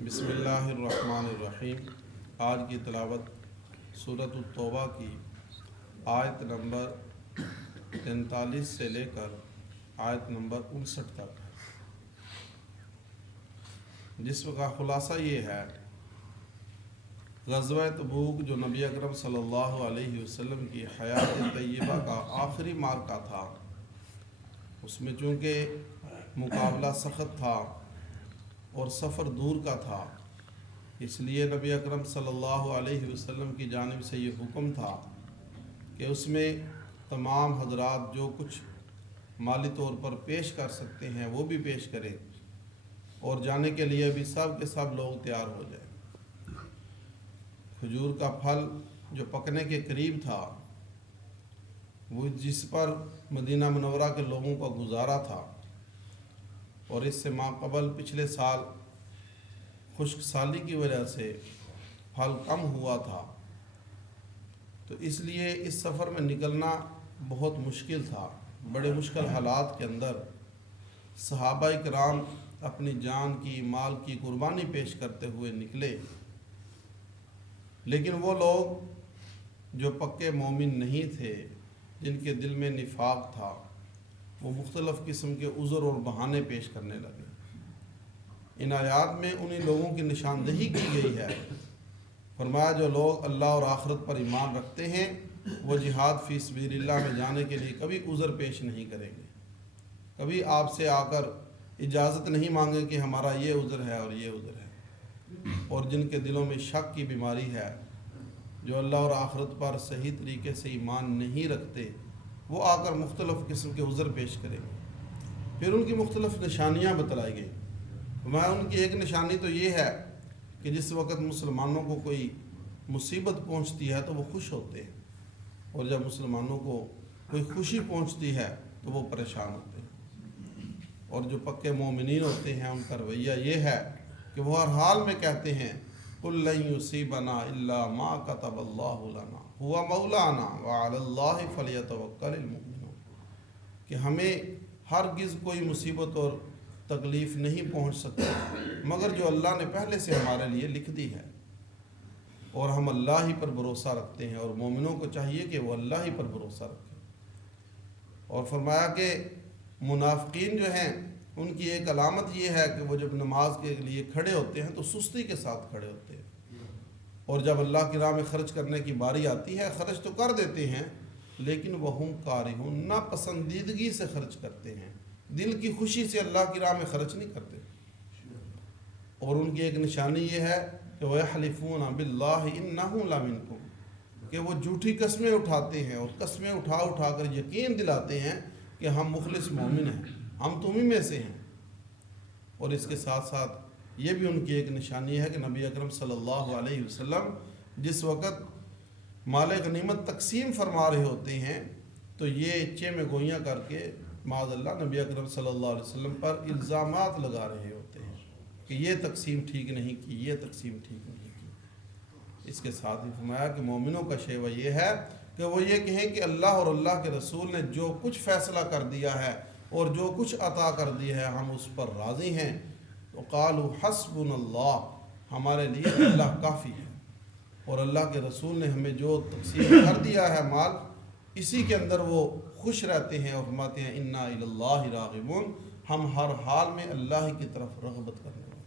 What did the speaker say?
بسم اللہ الرحمن الرحیم۔ آج کی تلاوت سورۃ التوبہ کی آیت نمبر 43 سے لے کر آیت نمبر 59 تک ہے، جس کا خلاصہ یہ ہے غزوہ تبوک جو نبی اکرم صلی اللہ علیہ وسلم کی حیات طیبہ کا آخری معرکہ تھا، اس میں چونکہ مقابلہ سخت تھا اور سفر دور کا تھا، اس لیے نبی اکرم صلی اللہ علیہ وسلم کی جانب سے یہ حکم تھا کہ اس میں تمام حضرات جو کچھ مالی طور پر پیش کر سکتے ہیں وہ بھی پیش کریں، اور جانے کے لیے بھی سب کے سب لوگ تیار ہو جائیں۔ کھجور کا پھل جو پکنے کے قریب تھا، وہ جس پر مدینہ منورہ کے لوگوں کا گزارا تھا، اور اس سے ماقبل پچھلے سال خشک سالی کی وجہ سے پھل کم ہوا تھا، تو اس لیے اس سفر میں نکلنا بہت مشکل تھا۔ بڑے مشکل حالات کے اندر صحابہ کرام اپنی جان کی، مال کی قربانی پیش کرتے ہوئے نکلے، لیکن وہ لوگ جو پکے مومن نہیں تھے، جن کے دل میں نفاق تھا، وہ مختلف قسم کے عذر اور بہانے پیش کرنے لگے۔ ان آیات میں انہی لوگوں کی نشاندہی کی گئی ہے۔ فرمایا جو لوگ اللہ اور آخرت پر ایمان رکھتے ہیں وہ جہاد فی سبیل اللہ میں جانے کے لیے کبھی عذر پیش نہیں کریں گے، کبھی آپ سے آ کر اجازت نہیں مانگیں کہ ہمارا یہ عذر ہے اور یہ عذر ہے۔ اور جن کے دلوں میں شک کی بیماری ہے، جو اللہ اور آخرت پر صحیح طریقے سے ایمان نہیں رکھتے، وہ آ کر مختلف قسم کے عذر پیش کریں گے۔ پھر ان کی مختلف نشانیاں بتلائی گئی۔ ان کی ایک نشانی تو یہ ہے کہ جس وقت مسلمانوں کو کوئی مصیبت پہنچتی ہے تو وہ خوش ہوتے ہیں، اور جب مسلمانوں کو کوئی خوشی پہنچتی ہے تو وہ پریشان ہوتے ہیں۔ اور جو پکے مومنین ہوتے ہیں ان کا رویہ یہ ہے کہ وہ ہر حال میں کہتے ہیں قُل لَن يُصِيبَنَا إِلَّا مَا كَتَبَ اللَّهُ لَنَا هُوَ مَوْلَانَا وَعَلَى اللَّهِ فَلْيَتَوَكَّلِ الْمُؤْمِنُونَ کہ ہمیں ہرگز کوئی مصیبت اور تکلیف نہیں پہنچ سکتی مگر جو اللہ نے پہلے سے ہمارے لیے لکھ دی ہے، اور ہم اللہ ہی پر بھروسہ رکھتے ہیں، اور مومنوں کو چاہیے کہ وہ اللہ ہی پر بھروسہ رکھیں۔ اور فرمایا کہ منافقین جو ہیں ان کی ایک علامت یہ ہے کہ وہ جب نماز کے لیے کھڑے ہوتے ہیں تو سستی کے ساتھ کھڑے ہوتے ہیں، اور جب اللہ کی راہ میں خرچ کرنے کی باری آتی ہے خرچ تو کر دیتے ہیں، لیکن وہم کارہون ناپسندیدگی سے خرچ کرتے ہیں، دل کی خوشی سے اللہ کی راہ میں خرچ نہیں کرتے۔ اور ان کی ایک نشانی یہ ہے کہ وَيَحْلِفُونَ بِاللَّهِ إِنَّهُ لَمِنْكُمْ کہ وہ جھوٹی قسمیں اٹھاتے ہیں، اور قسمیں اٹھا کر یقین دلاتے ہیں کہ ہم مخلص مومن ہیں، ہم تمہیں میں سے ہیں۔ اور اس کے ساتھ ساتھ یہ بھی ان کی ایک نشانی ہے کہ نبی اکرم صلی اللہ علیہ وسلم جس وقت مال غنیمت تقسیم فرما رہے ہوتے ہیں تو یہ چیمے گوئیاں کر کے معاذ اللہ نبی اکرم صلی اللہ علیہ وسلم پر الزامات لگا رہے ہوتے ہیں کہ یہ تقسیم ٹھیک نہیں کی، یہ تقسیم ٹھیک نہیں کی۔ اس کے ساتھ ہی فرمایا کہ مومنوں کا شیوہ یہ ہے کہ وہ یہ کہیں کہ اللہ اور اللہ کے رسول نے جو کچھ فیصلہ کر دیا ہے اور جو کچھ عطا کر دیا ہے ہم اس پر راضی ہیں۔ وقالوا حسبنا اللہ ہمارے لیے اللہ کافی ہے، اور اللہ کے رسول نے ہمیں جو تقسیم کر دیا ہے مال، اسی کے اندر وہ خوش رہتے ہیں، اور فرماتے ہیں انا الی اللہ راغبون ہم ہر حال میں اللہ کی طرف رغبت کرنے والے ہیں۔